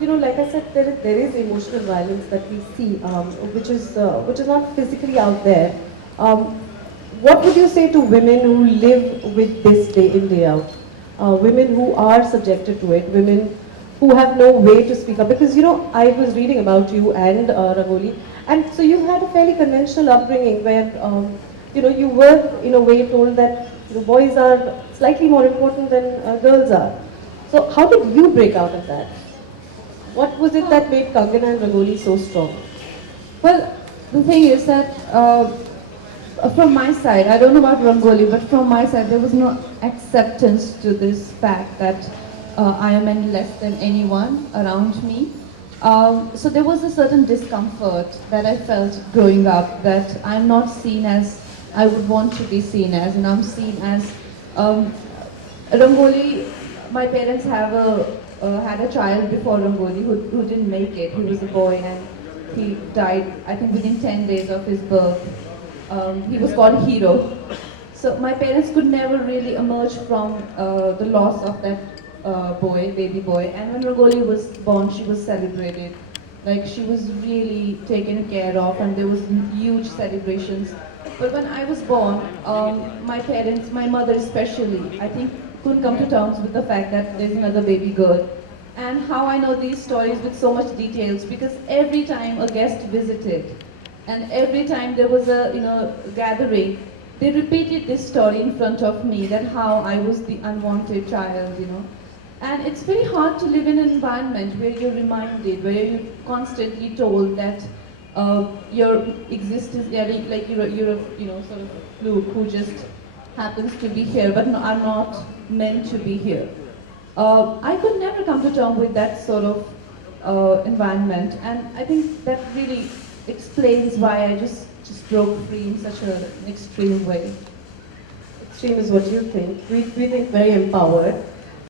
like I said, there is emotional violence that we see, which is not physically out there. Um, what would you say to women who live with this day in, day out? Women who are subjected to it, women who have no way to speak up. Because, I was reading about you and Rangoli, and so you had a fairly conventional upbringing where, you were in a way told that boys are slightly more important than girls are. So how did you break out of that? What was it that made Kangana and Rangoli so strong? Well, the thing is that from my side, I don't know about Rangoli, but from my side, there was no acceptance to this fact that I am any less than anyone around me. So there was a certain discomfort that I felt growing up, that I'm not seen as I would want to be seen as, and I'm seen as um, Rangoli. My parents had a child before Rangoli who didn't make it. He was a boy and he died, I think, within 10 days of his birth. He was called Hero. So my parents could never really emerge from the loss of that baby boy. And when Rangoli was born, she was celebrated. Like, she was really taken care of, and there was huge celebrations. But when I was born, my parents, my mother especially, I think, couldn't come to terms with the fact that there's another baby girl. And how I know these stories with so much details, because every time a guest visited, and every time there was a gathering, they repeated this story in front of me, that how I was the unwanted child. And it's very hard to live in an environment where you're reminded, where you're constantly told that your existence, yeah, like you're a sort of a fluke who just happens to be here, but are not meant to be here. I could never come to terms with that sort of environment, and I think that really explains why I just broke free in such an extreme way. Extreme is what you think. We think very empowered.